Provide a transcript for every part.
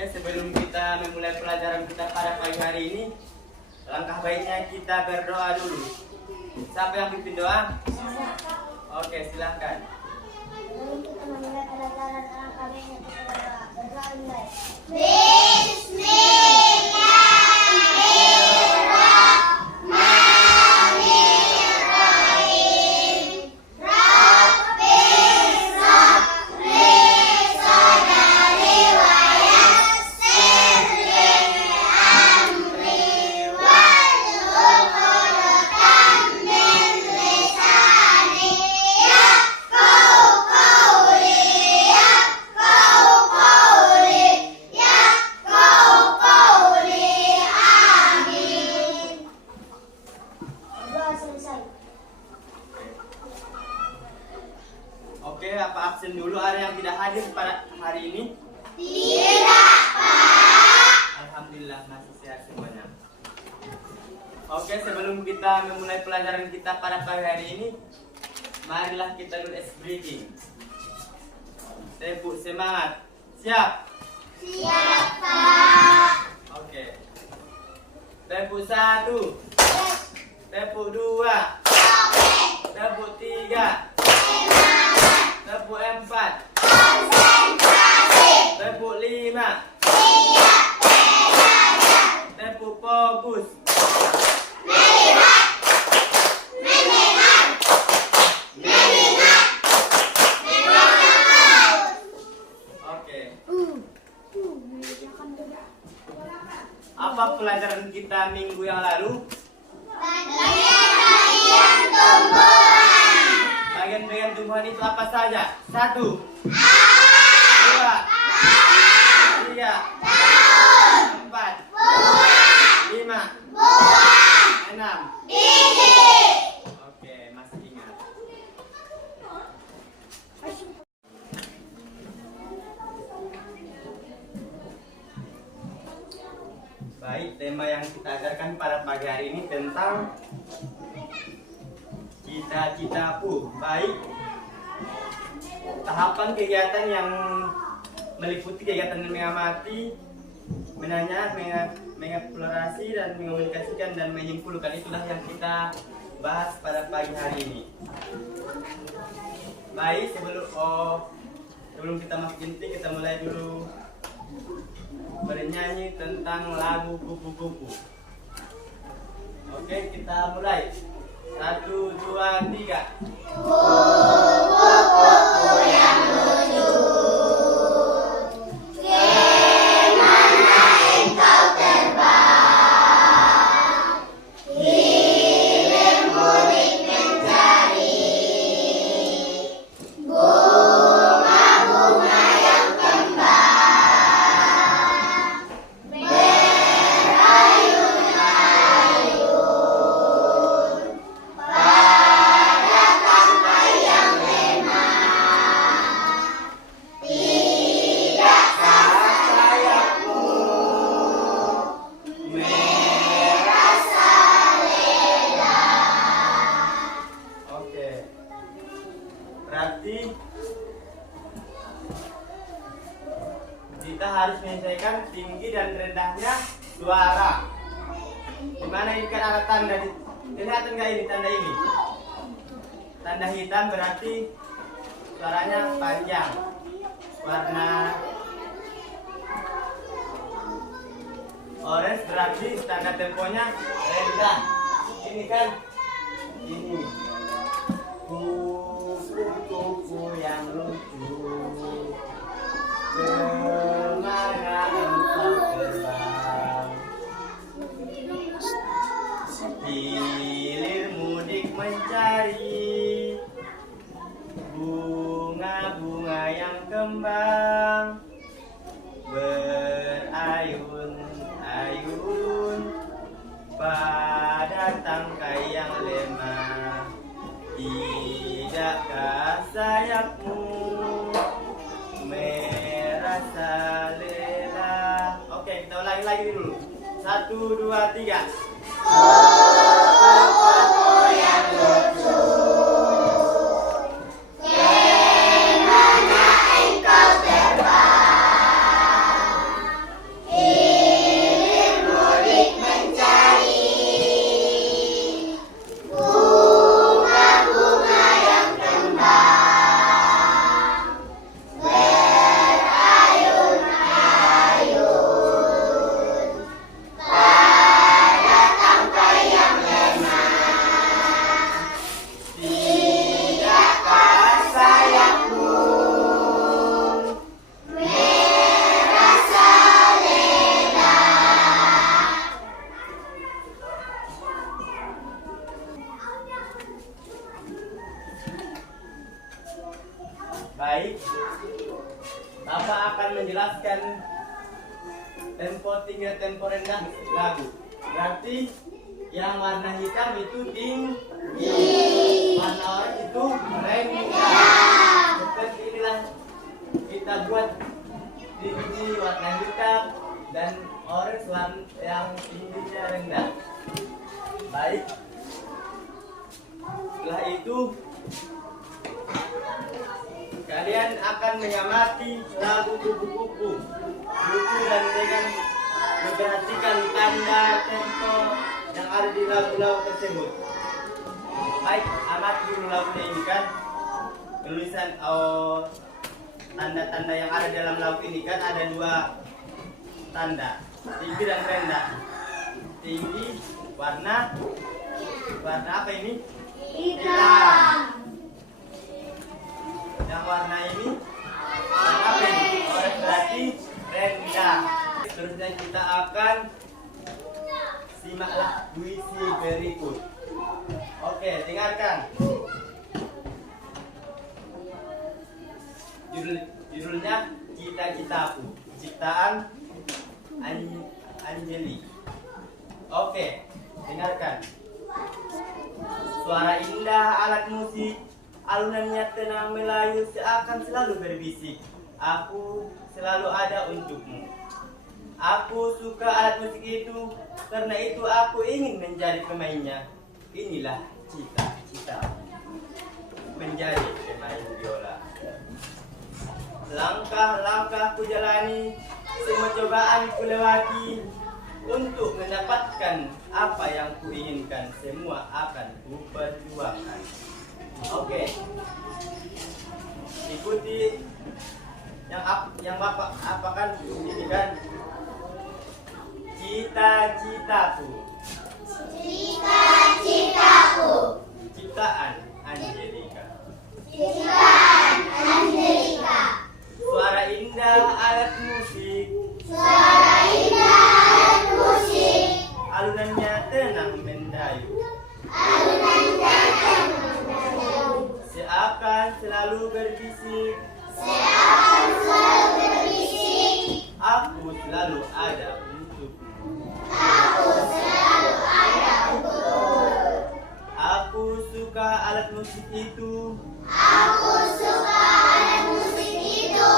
Oke, sebelum kita memulai pelajaran kita pada pagi hari ini, langkah baiknya kita berdoa dulu. Siapa yang pimpin doa? Oke, silahkan. Sebelum kita memulai pelajaran, langkah baiknya kita berdoa. Berdoa mulai. Oke, apa absen dulu ada yang tidak hadir pada hari ini? Tidak, Pak. Alhamdulillah masih sehat semuanya. Oke, sebelum kita memulai pelajaran kita pada pagi hari ini, marilah kita dulu ice breathing. Tepuk semangat. Siap? Siap, Pak. Oke. Tepuk 1. Tepuk 2. Tepuk 3. Tepuk 4. Tepuk 5. Tepuk fokus. Oke. Apa pelajaran kita minggu yang lalu? Bagian-bagian tumbuhan itu apa saja? 1, 2, 3, 4, 5, 6. Oke, masih ingat. Baik, tema yang kita ajarkan pada pagi hari ini tentang cita-citaku. Baik, tahapan kegiatan yang meliputi kegiatan mengamati, menanya, mengeksplorasi, dan mengomunikasikan dan menyimpulkan, itulah yang kita bahas pada pagi hari ini. Baik, sebelum kita masuk inti, kita mulai dulu bernyanyi tentang lagu kupu-kupu. Oke, kita mulai. 1, 2, 3. Kupu-kupu yang lucu, kemana engkau terbang? Hilir mudik mencari bunga-bunga yang kembang, berayun-ayun pada tangkai yang lemah. Tidak sayapmu merasa lelah. Oke. Berarti kita harus menyesuaikan tinggi dan rendahnya suara. Dimana ini kan ada tanda, kelihatan nggak ini tanda ini? Tanda hitam berarti suaranya panjang. Warna orange berarti tanda temponya rendah. Ini kan ini. Kupu-kupu yang lucu, kemana engkau terbang? Hilir mudik mencari bunga-bunga yang kembang, berayun-ayun pada tangkai yang lemah. Tidakkah sayapmu merasa lelah? Oke, kita ulangi lagi dulu. 1, 2, 3. Kupu-kupu yang lucu, kemana engkau terbang? tempo tinggi dan tempo rendah lagu. Berarti yang warna hitam itu tinggi, warna oranye itu rendah. Seperti inilah kita buat tinggi warna hitam dan orange warna yang tingginya rendah. Baik. Setelah itu kalian akan mengamati lagu kupu-kupu buku dan dengan memperhatikan tanda tempo yang ada di lagu-lagu tersebut. Baik, amati dulu lagunya ini kan. Tulisan tanda-tanda yang ada dalam lagu ini kan ada dua tanda, tinggi dan rendah. Tinggi warna apa ini? Hitam. Yang warna ini warna apa ini? Orange berarti rendah. Seterusnya kita akan simaklah puisi berikut. Oke, dengarkan. Judulnya Cita-citaku, ciptaan Anjeli. Oke, dengarkan. Suara indah alat musik, alunannya tenang melayu seakan selalu berbisik. Aku selalu ada untukmu. Aku suka alat musik itu, karena itu aku ingin menjadi pemainnya. Inilah cita-cita menjadi pemain biola. Langkah-langkah ku jalani, semua cobaan ku lewati, untuk mendapatkan apa yang ku inginkan, semua akan ku perjuangkan. Oke. Ikuti yang Bapak apakan ini kan. Cita-citaku. Cita-citaku. Ciptaan Angelika. Ciptaan Angelika. Suara indah alat musik. Suara indah alat musik. Alunannya tenang mendayu. Alunannya tenang mendayu. Seakan selalu berbisik. Seakan selalu berbisik. Aku selalu ada untukmu. Aku selalu ada untukmu. Aku suka alat musik itu. Aku suka alat musik itu.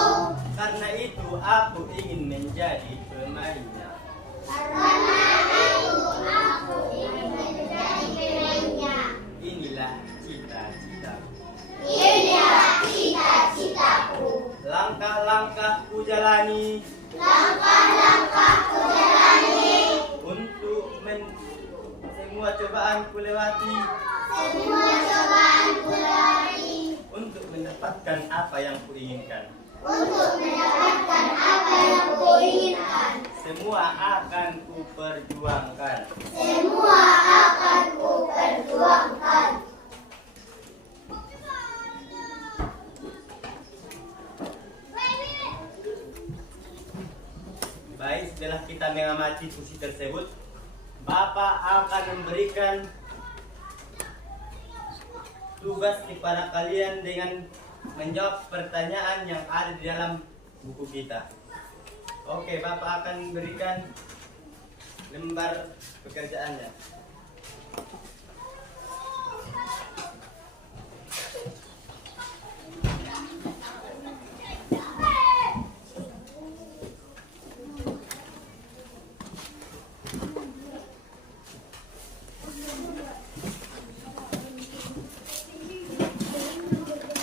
Karena itu aku ingin menjadi pemainnya. Karena itu aku ingin menjadi pemainnya. Inilah cita-citaku. Inilah cita-citaku. Langkah-langkahku jalani. Langkah-langkahku jalani. Untuk semua cobaan ku lewati. Semua cobaan ku lewati. Untuk mendapatkan apa yang ku inginkan. Untuk mendapatkan apa yang ku inginkan. Semua akan ku perjuangkan. Semua akan ku perjuangkan. Baik, setelah kita mengamati puisi tersebut, Bapak akan memberikan tugas kepada kalian dengan menjawab pertanyaan yang ada di dalam buku kita. Oke, Bapak akan memberikan lembar pekerjaannya.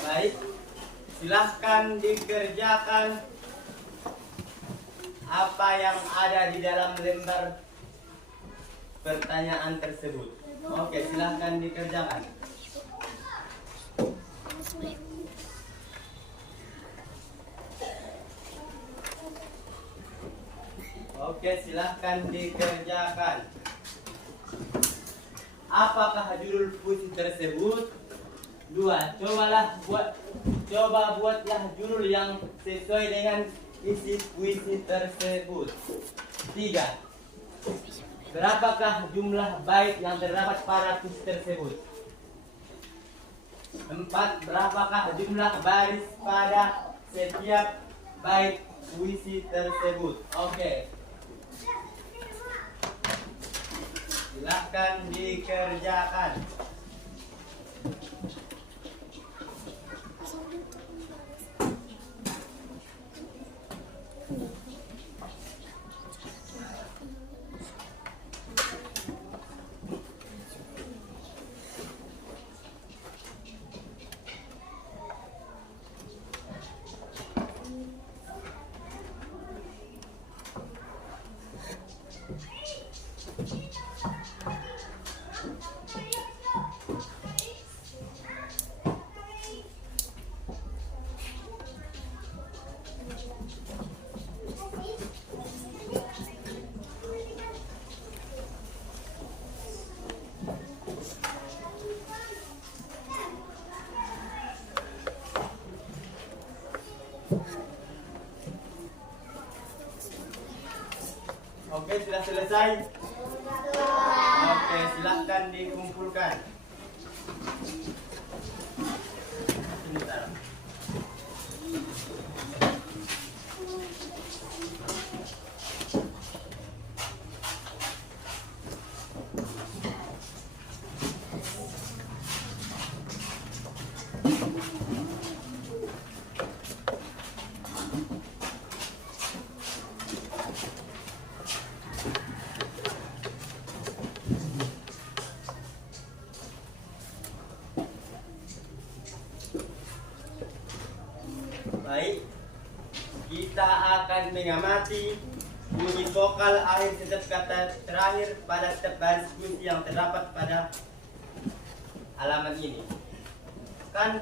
Baik, silahkan dikerjakan apa yang ada di dalam lembar pertanyaan tersebut. Oke, silahkan dikerjakan. Oke, silahkan dikerjakan. Apakah judul puisi tersebut? 2. Coba buatlah judul yang sesuai dengan isi puisi tersebut. 3. Berapakah jumlah bait yang terdapat pada puisi tersebut? 4. Berapakah jumlah baris pada setiap bait puisi tersebut? Oke. Silahkan dikerjakan. Oke, sudah selesai. Oke, silahkan dikumpulkan. Sini taruh. Baik, kita akan mengamati bunyi vokal akhir setiap kata terakhir pada setiap baris puisi yang terdapat pada halaman ini. Kan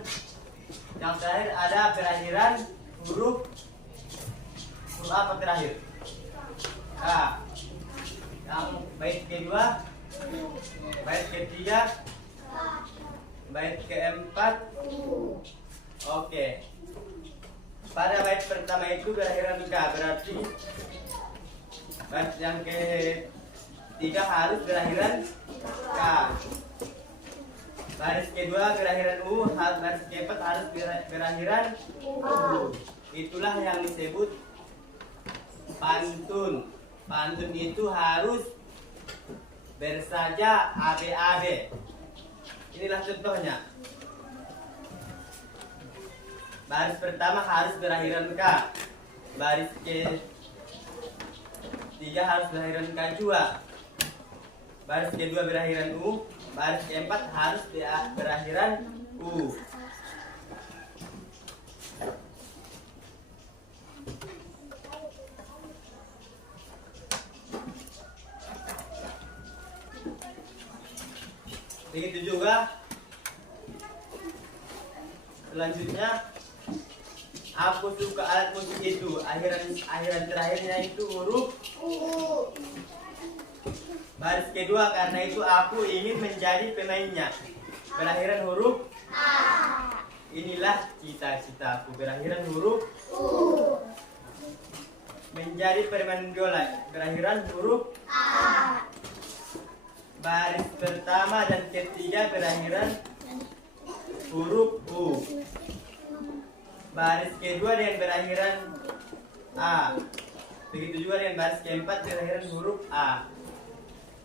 yang terakhir ada berakhiran huruf apa terakhir? K. Yang bait kedua, bait ketiga, bait keempat. Oke. Pada bait pertama itu berakhiran K, berarti bait yang ketiga harus berakhiran K. Baris kedua berakhiran U, baris keempat harus berakhiran U. Itulah yang disebut pantun. Pantun itu harus bersaja AB-AB. Inilah contohnya. Baris pertama harus berakhiran K. Baris ketiga harus berakhiran K juga. Baris kedua berakhiran U. Baris keempat harus berakhiran U. Begitu juga selanjutnya, aku suka alat musik itu. Akhiran terakhirnya itu huruf U. Baris kedua, karena itu aku ingin menjadi pemainnya. Berakhiran huruf A. Inilah cita-citaku. Berakhiran huruf U. Menjadi pemain biola. Berakhiran huruf A. Baris pertama dan ketiga berakhiran huruf U. Baris kedua dengan berakhiran A. Begitu juga dengan baris keempat berakhiran huruf A.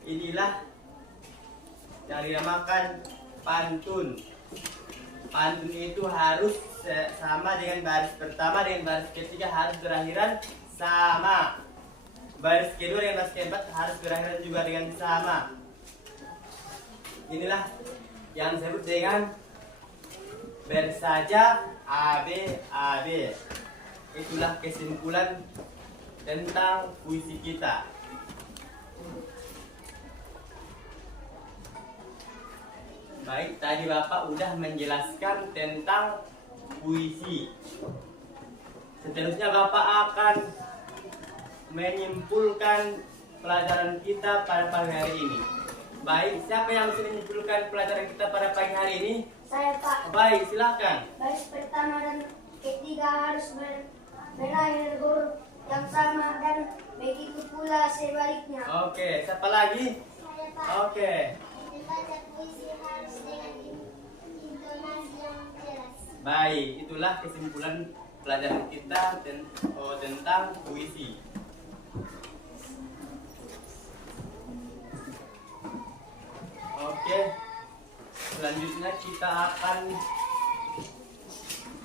Inilah yang dinamakan pantun. Pantun itu harus sama dengan baris pertama dengan baris ketiga harus berakhiran sama. Baris kedua dengan baris keempat harus berakhiran juga dengan sama. Inilah yang disebut dengan bersaja AB. Itulah kesimpulan tentang puisi kita. Baik, tadi Bapak udah menjelaskan tentang puisi. Seterusnya Bapak akan menyimpulkan pelajaran kita pada pagi hari ini. Baik, siapa yang bisa menyimpulkan pelajaran kita pada pagi hari ini? Saya, Pak. Baik, silahkan. Baris pertama dan ketiga harus berakhir huruf yang sama dan begitu pula sebaliknya. Oke, siapa lagi? Saya, Pak. Oke. Membaca puisi harus dengan intonasi yang jelas. Baik, itulah kesimpulan pelajaran kita tentang puisi. selanjutnya kita akan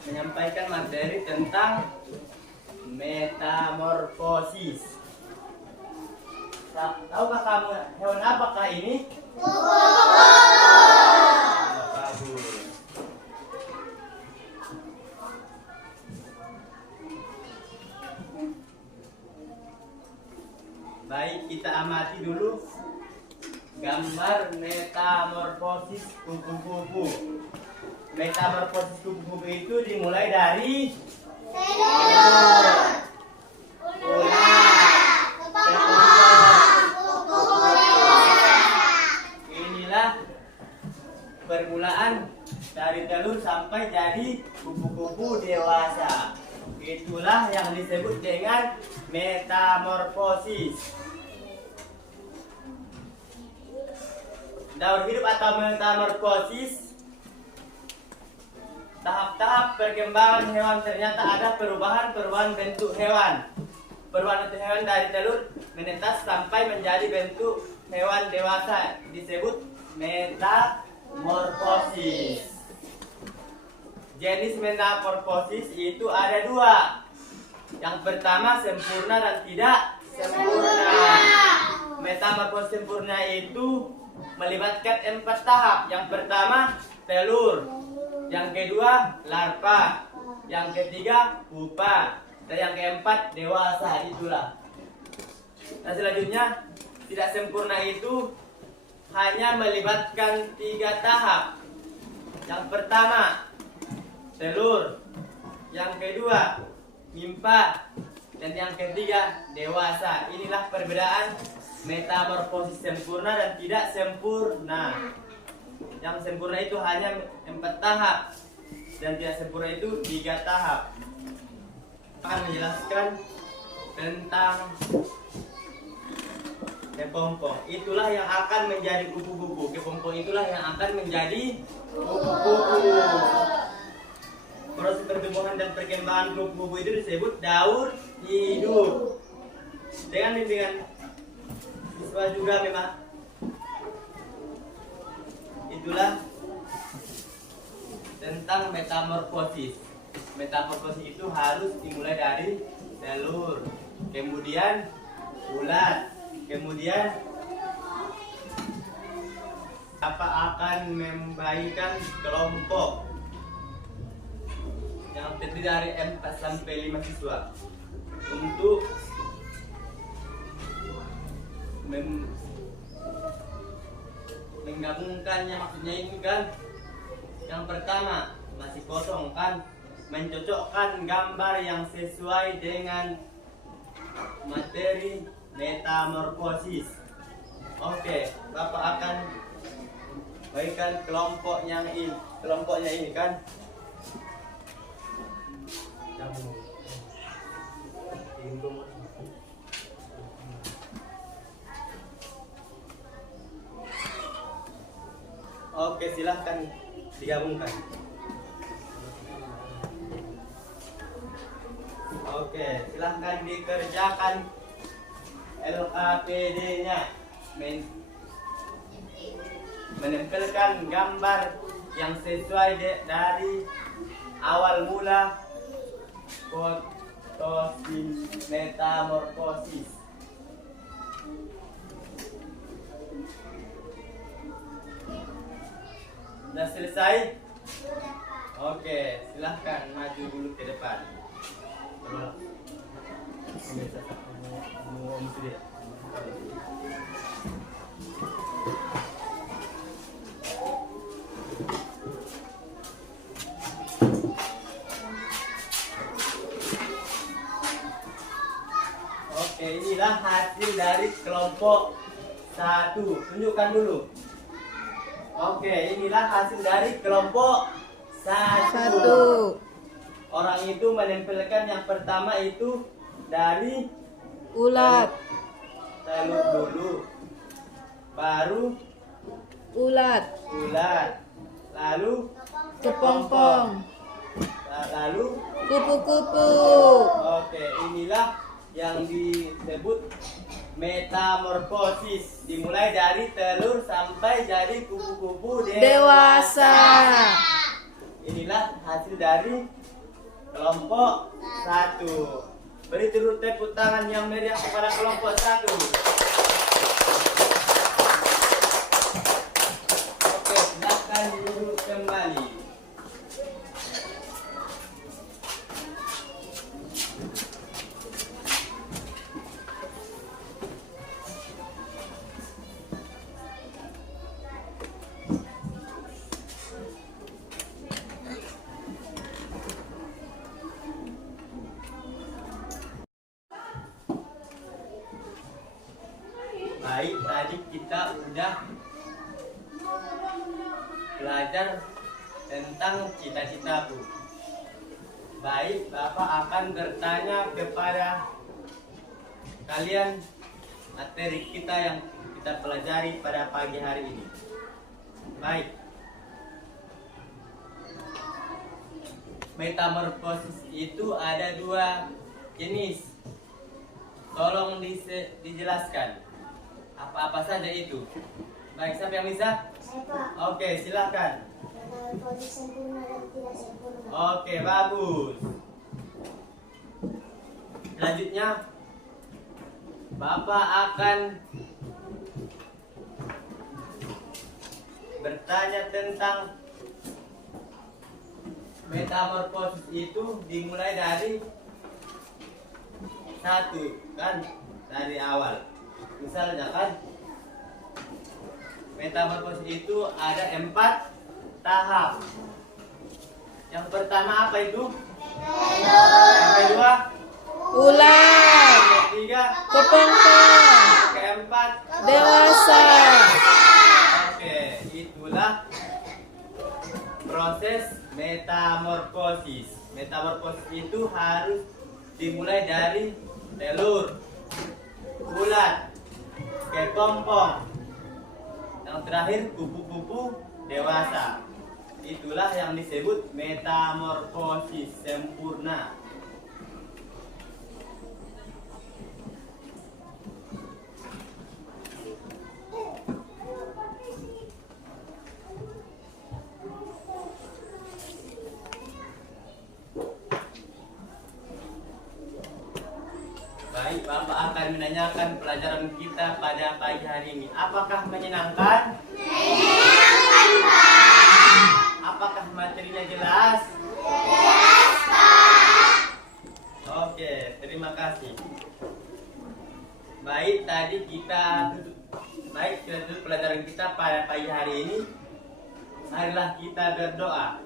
menyampaikan materi tentang metamorfosis. Tahukah kamu hewan apakah ini? Bagus. Baik, kita amati dulu gambar metamorfosis kupu-kupu. Metamorfosis kupu-kupu itu dimulai dari telur, ulat, inilah permulaan dari telur sampai jadi kupu-kupu dewasa. Itulah yang disebut dengan metamorfosis. Daur hidup atau metamorfosis, tahap-tahap perkembangan hewan. Ternyata ada perubahan bentuk hewan. Perubahan bentuk hewan dari telur menetas sampai menjadi bentuk hewan dewasa disebut metamorfosis. Jenis metamorfosis itu ada dua. Yang pertama sempurna dan tidak sempurna. Metamorfosis sempurna itu melibatkan 4 tahap. Yang pertama telur, yang kedua larva, yang ketiga pupa, dan yang keempat dewasa. Itulah. Nah, selanjutnya tidak sempurna itu hanya melibatkan 3 tahap. Yang pertama telur, yang kedua nimpa, dan yang ketiga dewasa. Inilah perbedaan metamorfosis sempurna dan tidak sempurna. Yang sempurna itu hanya 4 tahap dan tidak sempurna itu 3 tahap. Akan menjelaskan tentang kepompong. Itulah yang akan menjadi kupu-kupu. Kepompong itulah yang akan menjadi kupu-kupu. Proses pertumbuhan dan perkembangan kupu-kupu itu disebut daur hidup. Dengan bimbingan siswa juga memang itulah tentang metamorfosis. Metamorfosis itu harus dimulai dari telur, kemudian ulat, kemudian akan membagikan kelompok yang terdiri dari 4 sampai 5 siswa untuk menggabungkannya. Maksudnya ini kan yang pertama masih kosong kan, mencocokkan gambar yang sesuai dengan materi metamorfosis. Oke, Bapak akan bagikan kelompoknya ini kan. Oke, silahkan digabungkan. Oke, silahkan dikerjakan LKPD-nya. Menempelkan gambar yang sesuai dari awal mula metamorfosis. Sudah selesai? Oke, silahkan maju dulu ke depan. Oke, inilah hasil dari kelompok 1. Tunjukkan dulu. Oke, inilah hasil dari kelompok 1. Orang itu menempelkan yang pertama itu dari ulat, telur dulu, baru ulat, lalu kepompong, lalu kupu-kupu. Oke, inilah yang disebut metamorfosis, dimulai dari telur sampai jadi kupu-kupu Dewasa. Inilah hasil dari kelompok 1. Beri turut tepuk tangan yang meriah kepada kelompok 1. Oke, silakan duduk kembali. Baik, tadi kita udah belajar tentang cita-citaku. Baik, Bapak akan bertanya kepada kalian materi kita yang kita pelajari pada pagi hari ini. Baik. Metamorfosis itu ada 2 jenis. Tolong dijelaskan. Apa-apa saja itu? Baik, siapa yang bisa? Saya Pak. Oke, silakan. Metamorfosis sempurna dan tidak sempurna. Oke, bagus. Selanjutnya, Bapak akan bertanya tentang metamorfosis itu dimulai dari 1, kan? Dari awal. Misalnya kan, metamorfosis itu ada 4 tahap. Yang pertama apa itu? Yang kedua? Ulat. Yang ketiga? Kepompong. Keempat? Dewasa. Oke, itulah proses metamorfosis. Metamorfosis itu harus dimulai dari telur, ulat, kepompong, yang terakhir kupu-kupu dewasa. Itulah yang disebut metamorfosis sempurna. Baik, Bapak akan menanyakan pelajaran kita pada pagi hari ini. Apakah menyenangkan? Menyenangkan, Pak. Apakah materinya jelas? Jelas, Pak. Oke, terima kasih. Baik, tadi kita tutup pelajaran kita pada pagi hari ini. Marilah kita berdoa.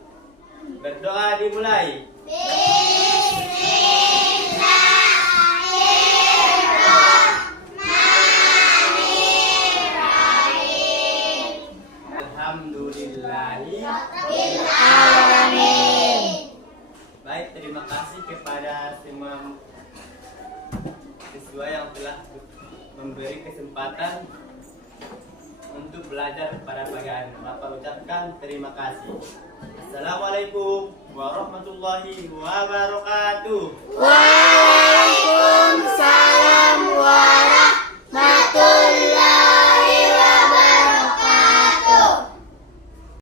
Berdoa dimulai. Alamin. Baik, terima kasih kepada semua siswa yang telah memberi kesempatan untuk belajar pada pagi hari. Bapak ucapkan terima kasih. Assalamualaikum warahmatullahi wabarakatuh.